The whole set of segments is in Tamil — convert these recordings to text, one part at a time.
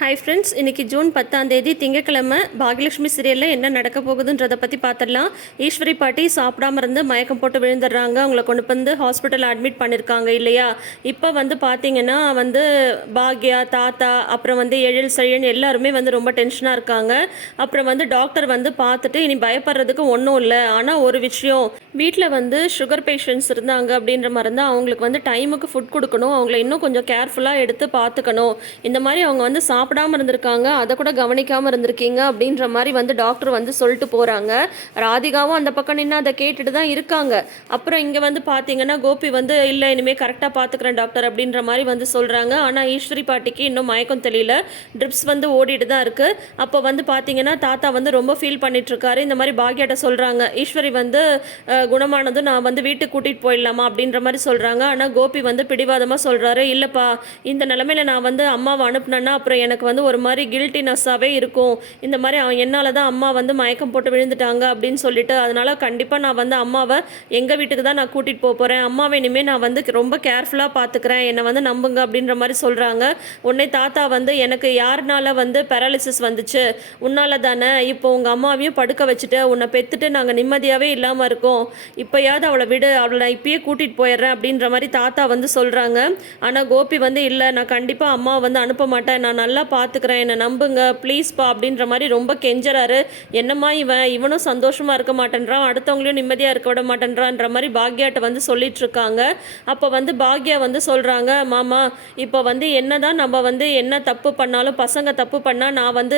ஹாய் ஃப்ரெண்ட்ஸ், இன்றைக்கி ஜூன் 10 திங்கக்கிழமை. பாகியலட்சுமி சீரியலில் என்ன நடக்க போகுதுன்றதை பற்றி பார்த்துடலாம். ஈஸ்வரி பாட்டி சாப்பிடாம இருந்து மயக்கம் போட்டு விழுந்துடுறாங்க. அவங்கள கொண்டு வந்து ஹாஸ்பிட்டலில் அட்மிட் பண்ணியிருக்காங்க இல்லையா. இப்போ பார்த்தீங்கன்னா பாக்யா, தாத்தா, அப்புறம் எழில், செழியன் எல்லாருமே ரொம்ப டென்ஷனாக இருக்காங்க. அப்புறம் டாக்டர் பார்த்துட்டு இனி பயப்படுறதுக்கு ஒன்றும் இல்லை, ஆனால் ஒரு விஷயம், வீட்டில் சுகர் பேஷண்ட்ஸ் இருந்தாங்க அப்படின்ற மாதிரி இருந்தால் அவங்களுக்கு டைமுக்கு ஃபுட் கொடுக்கணும், அவங்கள இன்னும் கொஞ்சம் கேர்ஃபுல்லாக எடுத்து பார்த்துக்கணும். இந்த மாதிரி அவங்க சாப்பிடாம இருந்திருக்காங்க, அதை கூட கவனிக்காமல் இருந்திருக்கீங்க அப்படின்ற மாதிரி டாக்டர் சொல்லிட்டு போகிறாங்க. ராதிகாவும் அந்த பக்கம் நின்று அதை கேட்டுட்டு தான் இருக்காங்க. அப்புறம் இங்கே பார்த்தீங்கன்னா கோபி இல்லை, இனிமேல் கரெக்டாக பார்த்துக்கிறேன் டாக்டர் அப்படின்ற மாதிரி சொல்கிறாங்க. ஆனால் ஈஸ்வரி பாட்டிக்கு இன்னும் மயக்கம் தெரியல, ட்ரிப்ஸ் ஓடிட்டு தான் இருக்குது. அப்போ பார்த்தீங்கன்னா தாத்தா ரொம்ப ஃபீல் பண்ணிட்டுருக்காரு. இந்த மாதிரி பாக்யாட்ட சொல்கிறாங்க, ஈஸ்வரி குணமானதும் நான் வீட்டுக்கு கூட்டிகிட்டு போயிடலாமா அப்படின்ற மாதிரி சொல்கிறாங்க. ஆனால் கோபி பிடிவாதமாக சொல்கிறாரு, இல்லைப்பா இந்த நிலமையில நான் அம்மாவை அனுப்புனேன்னா அப்புறம் எனக்கு ஒரு மாதிரி கில்ட்டினஸ்ஸாகவே இருக்கும். இந்த மாதிரி என்னால் தான் அம்மா மயக்கம் போட்டு விழுந்துட்டாங்க அப்படின்னு சொல்லிட்டு, அதனால் கண்டிப்பாக நான் அம்மாவை எங்கள் வீட்டுக்கு தான் நான் கூட்டிகிட்டு போகிறேன். அம்மாவை இனிமேல் நான் ரொம்ப கேர்ஃபுல்லாக பார்த்துக்கிறேன், என்னை நம்புங்க அப்படின்ற மாதிரி சொல்கிறாங்க. உடனே தாத்தா எனக்கு யாருனால பேரலிசிஸ் வந்துச்சு, உன்னால தானே, இப்போ உங்கள் அம்மாவையும் படுக்க வச்சுட்டு உன்னை பெற்றுட்டு நாங்கள் நிம்மதியாகவே இல்லாமல் இருக்கோம், இப்போயாவது அவளை விடு, அவளை நான் இப்பயே கூட்டிகிட்டு போயிடுறேன் அப்படின்ற மாதிரி தாத்தா சொல்கிறாங்க. ஆனால் கோபி இல்லை, நான் கண்டிப்பாக அம்மாவை அனுப்ப மாட்டேன், நான் நல்லா பார்த்துக்கிறேன், என்னை நம்புங்க ப்ளீஸ்ப்பா அப்படின்ற மாதிரி ரொம்ப கெஞ்சறாரு. என்னம்மா இவனும் சந்தோஷமாக இருக்க மாட்டேன்றான், அடுத்தவங்களையும் நிம்மதியாக இருக்க விட மாட்டேன்றான்ற மாதிரி பாக்யாட்ட சொல்லிட்டு இருக்காங்க. அப்போ பாக்யா சொல்கிறாங்க, மாமா இப்போ என்ன தான் நம்ம என்ன தப்பு பண்ணாலும், பசங்க தப்பு பண்ணால் நான்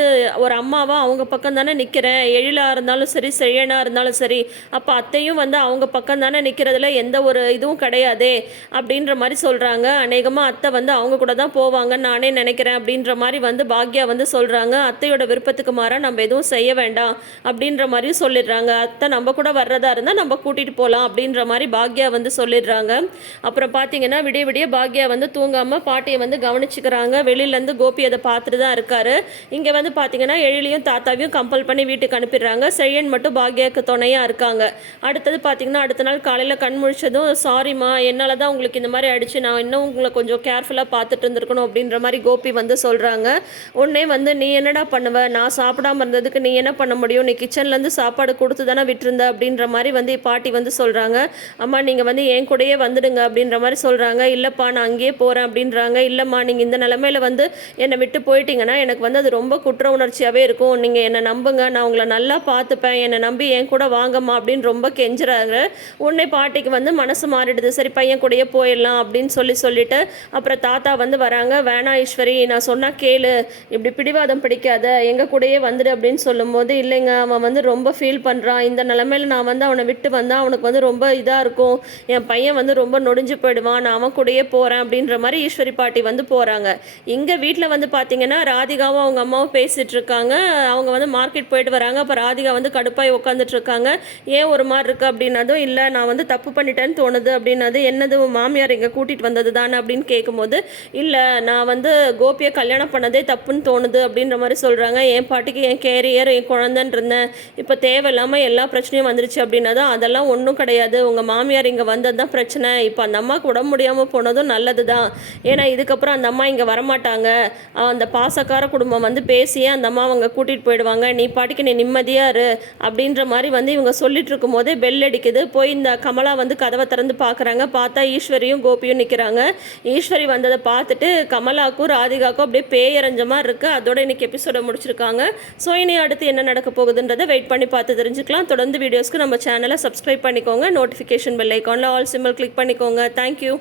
ஒரு அம்மாவாக அவங்க பக்கம் தானே நிற்கிறேன், எழிலாக இருந்தாலும் சரி, செழியனாக இருந்தாலும் சரி, அப்போ அத்தையும் அவங்க பக்கம் தானே நிற்கிறதுல எந்த ஒரு இதுவும் கிடையாதே அப்படின்ற மாதிரி சொல்கிறாங்க. அநேகமாக அத்தை அவங்க கூட தான் போவாங்கன்னு நானே நினைக்கிறேன் அப்படின்ற மாதிரி பாக்யா சொல்கிறாங்க. அத்தையோட விருப்பத்துக்கு மாறாக நம்ம எதுவும் செய்ய வேண்டாம் அப்படின்ற மாதிரியும் சொல்லிடுறாங்க. அத்தை நம்ம கூட வர்றதா இருந்தால் நம்ம கூட்டிகிட்டு போகலாம் அப்படின்ற மாதிரி பாக்யா சொல்லிடுறாங்க. அப்புறம் பார்த்தீங்கன்னா விடிய விடிய பாக்யா தூங்காமல் பாட்டியை கவனிச்சுக்கிறாங்க. வெளியிலேருந்து கோபி அதை பார்த்துட்டு தான் இருக்காரு. இங்கே பார்த்தீங்கன்னா எழிலையும் தாத்தாவையும் கம்பல் பண்ணி வீட்டுக்கு அனுப்பிடுறாங்க. செழியன் மட்டும் பாக்யாவுக்கு துணையாக இருக்காங்க. அடுத்தது பார்த்தீங்கன்னா அடுத்த நாள் காலையில் கண் முழிச்சதும், சாரிம்மா என்னால் தான் உங்களுக்கு இந்த மாதிரி ஆயிடுச்சு, நான் இன்னும் உங்களை கொஞ்சம் கேர்ஃபுல்லாக பார்த்துட்டு இருந்திருக்கணும் அப்படின்ற மாதிரி கோபி சொல்கிறாங்க. உடனே நீ என்னடா பண்ணுவ, நான் சாப்பிடாம இருந்ததுக்கு நீ என்ன பண்ண முடியும், நீ கிச்சன்லேருந்து சாப்பாடு கொடுத்து தானே விட்டுருந்த அப்படின்ற மாதிரி பாட்டி சொல்கிறாங்க. அம்மா நீங்கள் என் கூடயே வந்துடுங்க அப்படின்ற மாதிரி சொல்கிறாங்க. இல்லைப்பா நான் அங்கேயே போகிறேன் அப்படின்றாங்க. இல்லைம்மா நீங்கள் இந்த நிலமையில என்னை விட்டு போயிட்டீங்கன்னா எனக்கு அது ரொம்ப குற்ற உணர்ச்சியாகவே இருக்கும், நீங்கள் என்னை நம்புங்க, நான் உங்களை நல்லா பார்த்துப்பேன், என்னை நம்பி என் கூட வாங்கம்மா அப்படின்னு ரொம்ப கெஞ்சுறாங்க. உடனே பாட்டிக்கு மனசு மாறிடுது, சரி பையன் கூடயே போயிடலாம் அப்படின்னு சொல்லிட்டு அப்புறம் தாத்தா வராங்க. வேணா ஈஸ்வரி, நான் சொன்னால் கேளு, இப்படி பிடிவாதம் பிடிக்காத, எங்கள் கூடயே வந்துடு அப்படின்னு சொல்லும்போது, இல்லைங்க அவன் ரொம்ப ஃபீல் பண்ணுறான், இந்த நிலமையில நான் அவனை விட்டு வந்தால் அவனுக்கு ரொம்ப இதாக இருக்கும், என் பையன் ரொம்ப நொடிஞ்சு போயிடுவான், நான் அவன் கூடயே போகிறேன் அப்படின்ற மாதிரி ஈஸ்வரி பாட்டி போகிறாங்க. இங்கே வீட்டில் பார்த்தீங்கன்னா ராதிகாவும் அவங்க அம்மாவும் பேசிகிட்டு இருக்காங்க. அவங்க மார்க்கெட் போயிட்டு வராங்க. அப்போ ராதிகா கடுப்பாய் உட்காந்துட்டு இருக்காங்க. ஏன் ஒரு மாதிரி இருக்குது அப்படின்னதும், இல்லை நான் தப்பு பண்ணிட்டேன்னு தோணுது அப்படின்னது. என்னது மாமியார் இங்கே கூட்டிகிட்டு வந்தது தானே அப்படின்னு கேட்கும்போது, இல்லை நான் கோபியை கல்யாணம் பண்ணதே தப்புன்னு தோணுது அப்படின்ற மாதிரி சொல்கிறாங்க. என் பாட்டிக்கு என் கேரியர், என் குழந்தைன்னு இருந்தேன், இப்போ தேவையில்லாமல் எல்லா பிரச்சனையும் வந்துருச்சு அப்படின்னா அதெல்லாம் ஒன்றும் கிடையாது, உங்கள் மாமியார் இங்கே வந்தது தான் பிரச்சனை, இப்போ அந்த அம்மாவுக்கு உடம்பு முடியாமல் போனதும் நல்லது தான், ஏன்னா இதுக்கப்புறம் அந்த அம்மா இங்கே வரமாட்டாங்க, அந்த பாசக்கார குடும்பம் பேசியே அந்த அம்மா அவங்க கூட்டிகிட்டு போயிடுவாங்க, நீ பாட்டிக்கு நீ நிம்மதியாக இரு அப்படின்ற மாதிரி இவங்க சொல்லிட்டு இருக்கும் போதே பெல் அடிக்குது. போய் இந்த கமலா கதவை திறந்து பார்க்குறாங்க. பார்த்தா ஈஸ்வரியும் கோபியும் நிற்கிறாங்க. ஈஸ்வரி வந்ததை பார்த்துட்டு கமலாவுக்கும் ராதிகாவுக்கும் அப்படியே பேயரஞ்ச மாதிரி இருக்குது. அதோட இன்னைக்கு எபிசோட முடிச்சிருக்காங்க. ஸோ இனி அடுத்து என்ன நடக்க போகுதுன்றதை வெயிட் பண்ணி பார்த்து தெரிஞ்சுக்கலாம். தொடர்ந்து வீடியோஸ்க்கு நம்ம சேனலை சப்ஸ்கிரைப் பண்ணிக்கோங்க. நோட்டிஃபிகேஷன் பெல் ஐக்கானில் ஆல் சிம்பிள் கிளிக் பண்ணிக்கோங்க. தேங்க்யூ.